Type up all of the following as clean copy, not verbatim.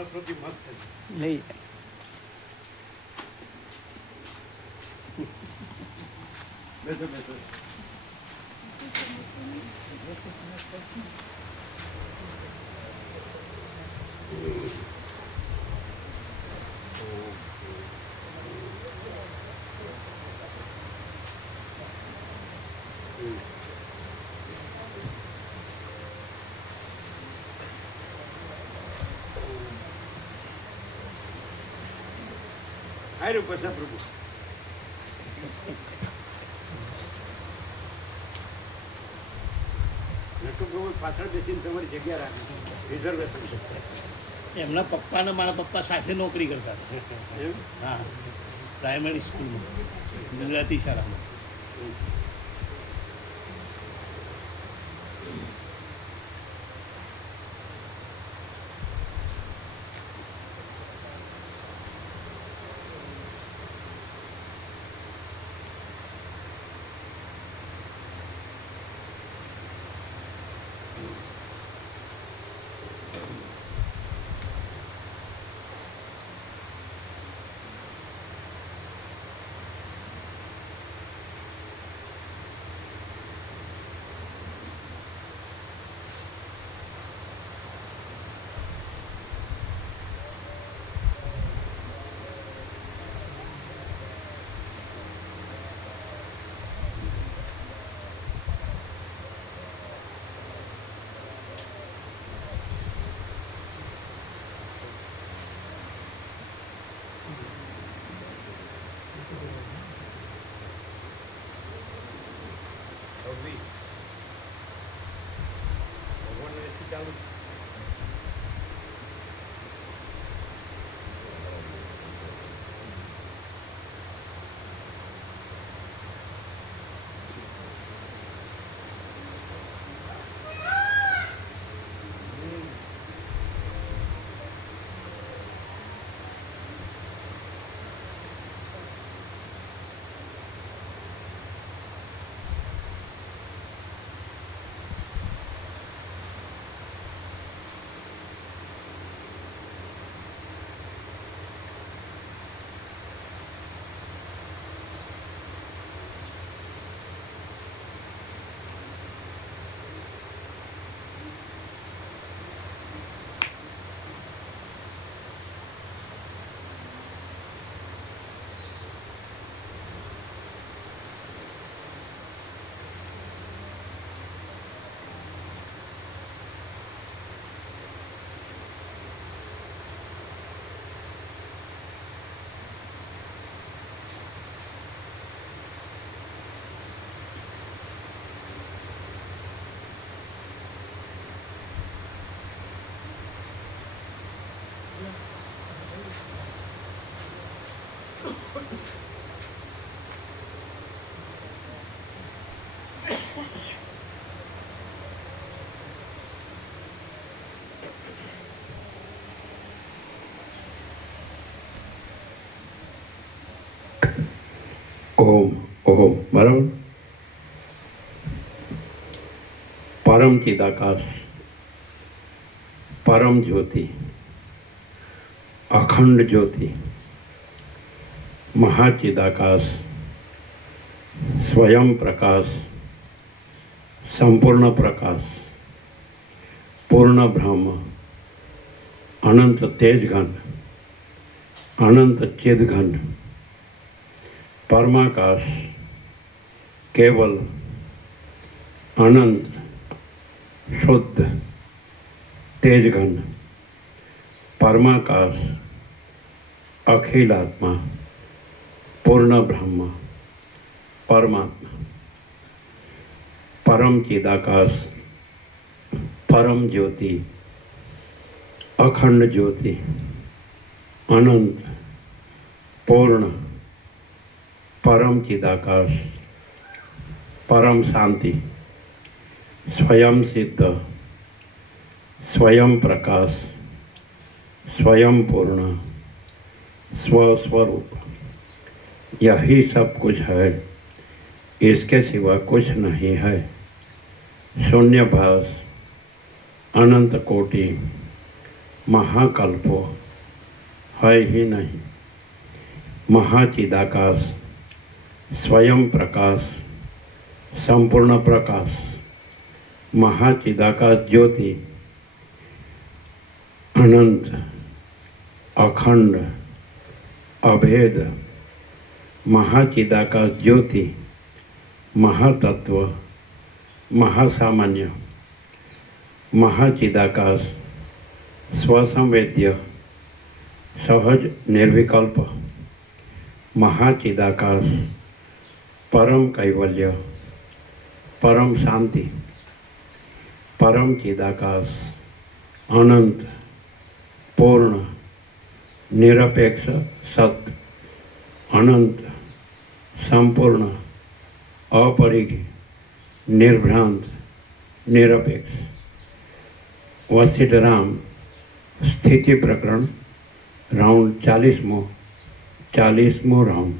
સરસ્વતી મસ્ત લઈ બેસો બેસો. આયરું પૈસા પ્રભુ. નટુ પ્રભુ પાછળ બેસીને તમારી જગ્યા રાખી રિઝર્વેશન. એમના પપ્પાને મારા પપ્પા સાથે નોકરી કરતા હતા. એમ હા, પ્રાઇમરી સ્કૂલમાં, ગુજરાતી શાળામાં. ભગવાનને એસી ચાલુ. ઓમ ઓમ બરાબર. પરમ ચિદાકાશ, પરમ જ્યોતિ, અખંડ જ્યોતિ, મહાચિદાકાશ, સ્વયં પ્રકાશ, સંપૂર્ણ પ્રકાશ, પૂર્ણ બ્રહ્મ, અનંત તેજઘન, અનંત ચિદઘન, પરમાકાશ, કેવલ, અનંત, શુદ્ધ, તેજઘન, પરમાકાશ, અખિલાત્મા, પૂર્ણ બ્રહ્મ, પરમાત્મા, પરમ ચિદાકાશ, પરમ જ્યોતિ, અખંડ જ્યોતિ, અનંત, પૂર્ણ, પરમ ચિદાકાશ, પરમ શાંતિ, स्वयं सिद्ध, स्वयं प्रकाश, स्वयं पूर्ण, स्वस्वरूप, यही सब कुछ है, इसके सिवा कुछ नहीं है। शून्यभास, अनंत कोटि, महाकल्पो है ही नहीं। महाचिदाकाश, स्वयं प्रकाश, संपूर्ण प्रकाश, महाचिदाकाश ज्योति, अनंत, अखंड, अभेद, महाचिदाकाश ज्योति, महातत्व, महासामान्य, महाचिदाकाश, स्वसंवेद्य, सहज निर्विकल्प, महाचिदाकाश, परम कैवल्य, परम शांति, परम चिदाकाश, अनंत, पूर्ण, निरपेक्ष सत्य, अनंत, संपूर्ण, अपरिघ, निर्भ्रांत, निरपेक्ष। वशिष्ठ राम स्थिति प्रकरण राउंड 40मो राउंड।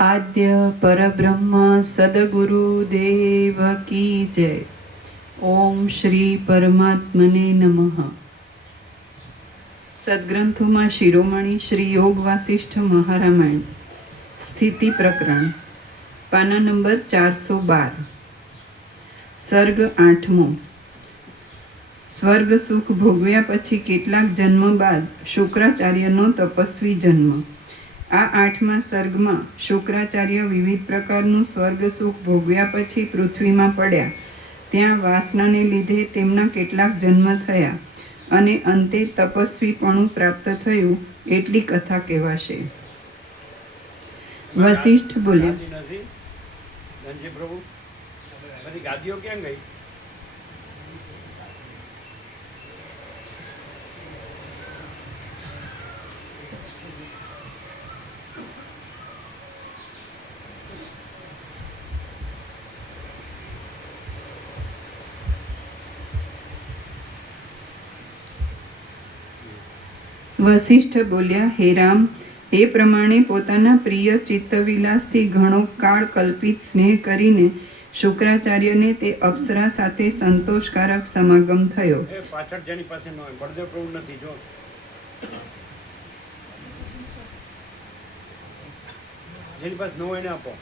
आद्य परब्रह्म सद्गुरुदेव की जय। ओम श्री परमात्मने नमः। સદગ્રંથોમાં શિરોમણી શ્રી યોગ વાસિષ્ઠ મહારામાયણ સ્થિતિ પ્રકરણ પાના નંબર 412 સર્ગ 8મો। સ્વર્ગ સુખ ભોગવ્યા પછી કેટલાક જન્મ બાદ શુક્રાચાર્યનો તપસ્વી જન્મ। આ 8મા સર્ગમાં શુક્રાચાર્ય વિવિધ પ્રકારનું સ્વર્ગ સુખ ભોગવ્યા પછી પૃથ્વીમાં પડ્યા। ત્યાં વાસનાને લીધે તેમના કેટલાક જન્મ થયા અને અંતે તપસ્વીપણું પ્રાપ્ત થયું એટલી કથા કહેવાશે। વશિષ્ઠ બોલ્યા, ધનજી પ્રભુ બધી ગાદીઓ ક્યાં ગઈ? વશિષ્ઠ બોલ્યા, હે રામ, એ પ્રમાણે પોતાના પ્રિય ચિત્તવિલાસથી ઘણો કાળ કલ્પિત સ્નેહ કરીને શુક્રાચાર્યને તે અપ્સરા સાથે સંતોષકારક સમાગમ થયો। પાછળ જેની પાસે ન હોય, બળદેવ પ્રભુ નથી, જો જેની પાસે ન હોય એને આપો।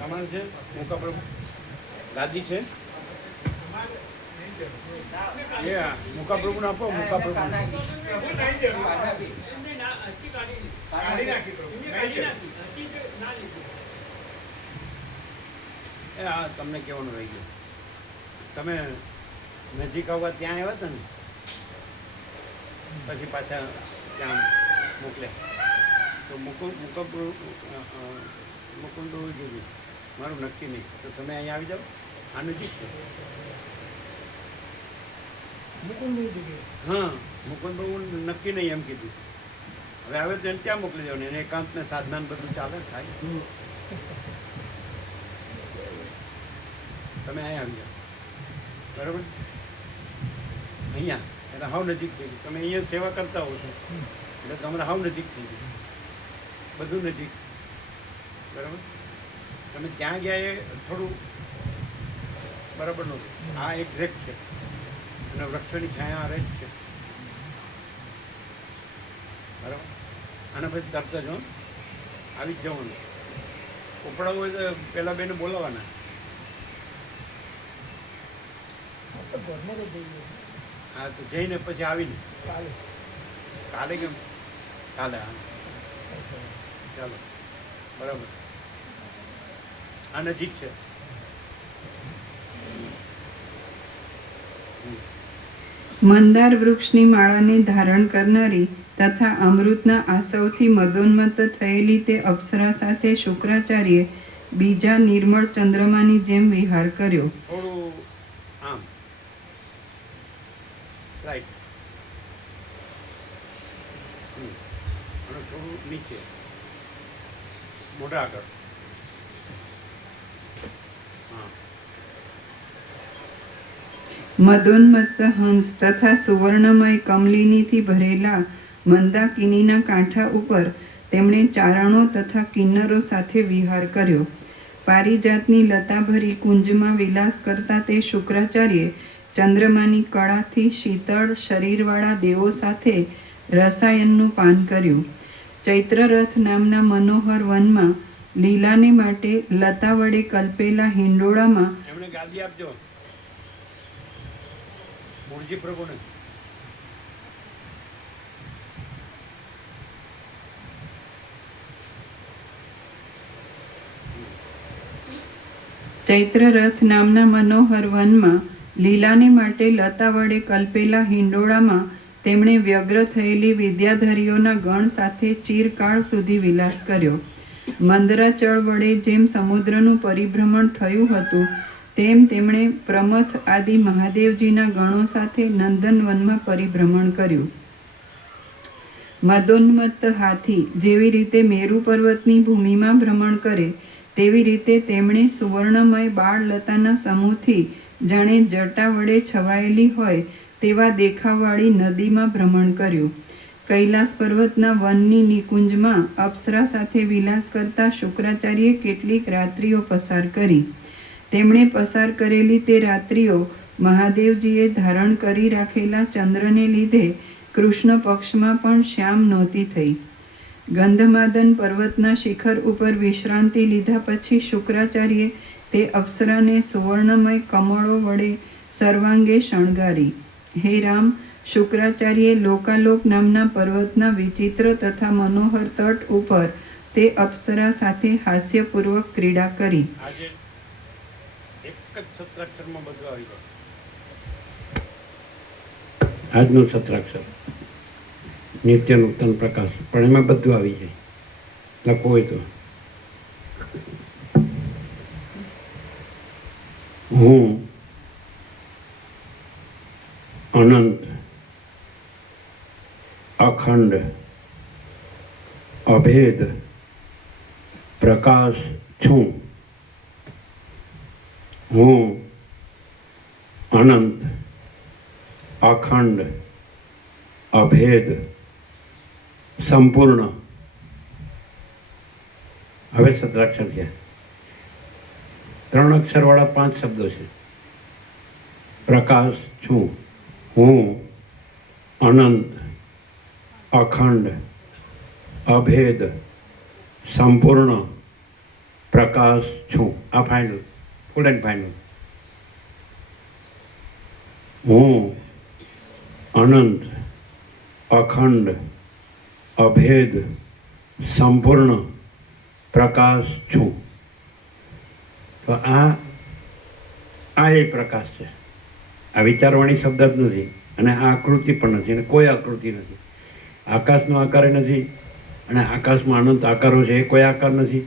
સામાન છે, મોકા પ્રભુ ગાદી છે, એ મોકા પ્રભુને આપો। મોકા પ્રભુ એ હા, તમને કહેવાનું રહી ગયું, તમે નજીક આવવા ત્યાં આવ્યા હતા ને, પછી પાછા ત્યાં મોકલ્યા તો મુકુંદ કીધું મારું નક્કી નહીં, તો તમે અહીંયા આવી જાઓ, આ નજીક છે। હા, મુકુંદ બહુ નક્કી નહીં એમ કીધું। હવે આવે તો એને ત્યાં મોકલી દેવાનું, એને એકાંત ને સાધના બધું ચાલે થાય। તમે અહીંયા આવી જાઓ, બરાબર? અહીંયા એટલે હાવ નજીક થઈ ગયું, તમે અહીંયા સેવા કરતા હો છો એટલે તમારે હાવ નજીક થઈ ગયું, બધું નજીક, બરાબર? તમે ત્યાં ગયા એ થોડું બરાબર નહોતું, આ એક્ઝેક્ટ છે અને વૃક્ષોની છાયા રહે જ છે, બરાબર? અને પછી તરત જ આવી જ જવાનું, ઉપડાવું હોય તો પેલા બેને બોલાવવાના। હા, તો જઈને પછી આવીને કાલે કેમ? કાલે, હા, ચાલો, બરાબર, આ નજીક છે। મંદાર વૃક્ષની માળાને ધારણ કરનારી તથા અમૃતના આસવથી મદોન્મત્ત થયેલી તે અપ્સરા સાથે શુક્રાચાર્યે બીજા નિર્મળ ચંદ્રમાની જેમ વિહાર કર્યો. થોડું આમ રાઈટ અને થોડું નીચે મોઢા આગળ. હા મદોન્મત્ત હંસ તથા સુવર્ણમય કમલિનીથી ભરેલા મંદાકિનીના કાંઠા ઉપર તેમણે ચારણો તથા કિન્નરો સાથે વિહાર કર્યો. પારિજાતની લતાભરી કુંજમાં વિલાસ કરતા તે શુક્રાચાર્યે ચંદ્રમાની કળાથી શીતળ શરીરવાળા દેવો સાથે રસાયનનું પાન કર્યું. ચૈત્રરથ નામના મનોહર વનમાં લીલાને માટે લતા વડે કલ્પેલા હિંડોળામાં એમણે ગાદી આપજો મૂળજી પ્રભુને. ચૈત્રરથ નામના મનોહર વનમાં લીલાને માટે લતા વડે કલ્પેલા હિંડોળામાં તેમણે વ્યગ્ર થયેલી વિદ્યાધરીઓના ગણ સાથે ચિરકાળ સુધી વિલાસ કર્યો. મંદરાચળ વડે જેમ સમુદ્રનું પરિભ્રમણ થયું હતું તેમ તેમણે પ્રમથ આદિ મહાદેવજીના ગણો સાથે નંદનવનમાં પરિભ્રમણ કર્યું. મદોન્મત્ત હાથી જેવી રીતે મેરુ પર્વતની ભૂમિમાં ભ્રમણ કરે તેવી રીતે તેમણે સુવર્ણમય બાળ લતાના સમૂહથી જાણે જટા વડે છવાયેલી હોય તેવા દેખાવવાળી નદીમાં ભ્રમણ કર્યું. કૈલાસ પર્વતના વનની નિકુંજમાં અપ્સરા સાથે વિલાસ કરતા શુક્રાચાર્યે કેટલીક રાત્રિઓ પસાર કરી. તેમણે પસાર કરેલી તે રાત્રિઓ મહાદેવજીએ ધારણ કરી રાખેલા ચંદ્રને લીધે કૃષ્ણ પક્ષમાં પણ શ્યામ નહોતી થઈ. ગંધમાદન પર્વતના શિખર ઉપર વિશ્રાંતિ લીધા પછી શુક્રાચાર્યે તે અપ્સરાને સુવર્ણમય કમળો વડે સર્વાંગે શણગારી. હે રામ, શુક્રાચાર્યે લોકાલોક નામના પર્વતના વિચિત્ર તથા મનોહર તટ ઉપર તે અપ્સરા સાથે હાસ્યપૂર્વક ક્રીડા કરી. આજે એક જ સત્રાક્ષરમાં બધું આવી જાય. આજનું સત્રાક્ષર નિત્ય નૂતન પ્રકાશ, પણ એમાં બધું આવી જાય લખવું હોય તો. હું અનંત અખંડ અભેદ પ્રકાશ છું. હું અનંત અખંડ અભેદ સંપૂર્ણ. હવે સત્રાક્ષર છે. 3 અક્ષરવાળા 5 શબ્દો છે. પ્રકાશ છું, હું અનંત અખંડ અભેદ સંપૂર્ણ પ્રકાશ છું. આ ફાઇનલ, ફૂલ એન્ડ ફાઇનલ. હું અનંત અખંડ અભેદ સંપૂર્ણ પ્રકાશ છું. તો આ એ પ્રકાશ છે. આ વિચારવાણી શબ્દ જ નથી, અને આ આકૃતિ પણ નથી, અને કોઈ આકૃતિ નથી. આકાશનો આકાર નથી, અને આકાશમાં અનંત આકારો છે, એ કોઈ આકાર નથી.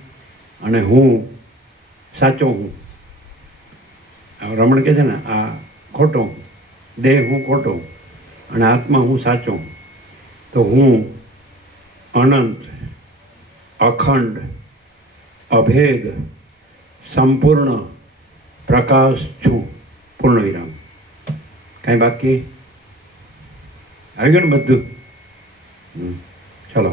અને હું સાચો હું. રમણ કહે છે ને, આ ખોટો હું, દેહ હું ખોટો હું, અને આત્મા હું સાચો હું. તો હું અનંત અખંડ અભેદ સંપૂર્ણ પ્રકાશ છું. પૂર્ણ વિરામ. કાંઈ બાકી આવી ગયું ને બધું? ચલો.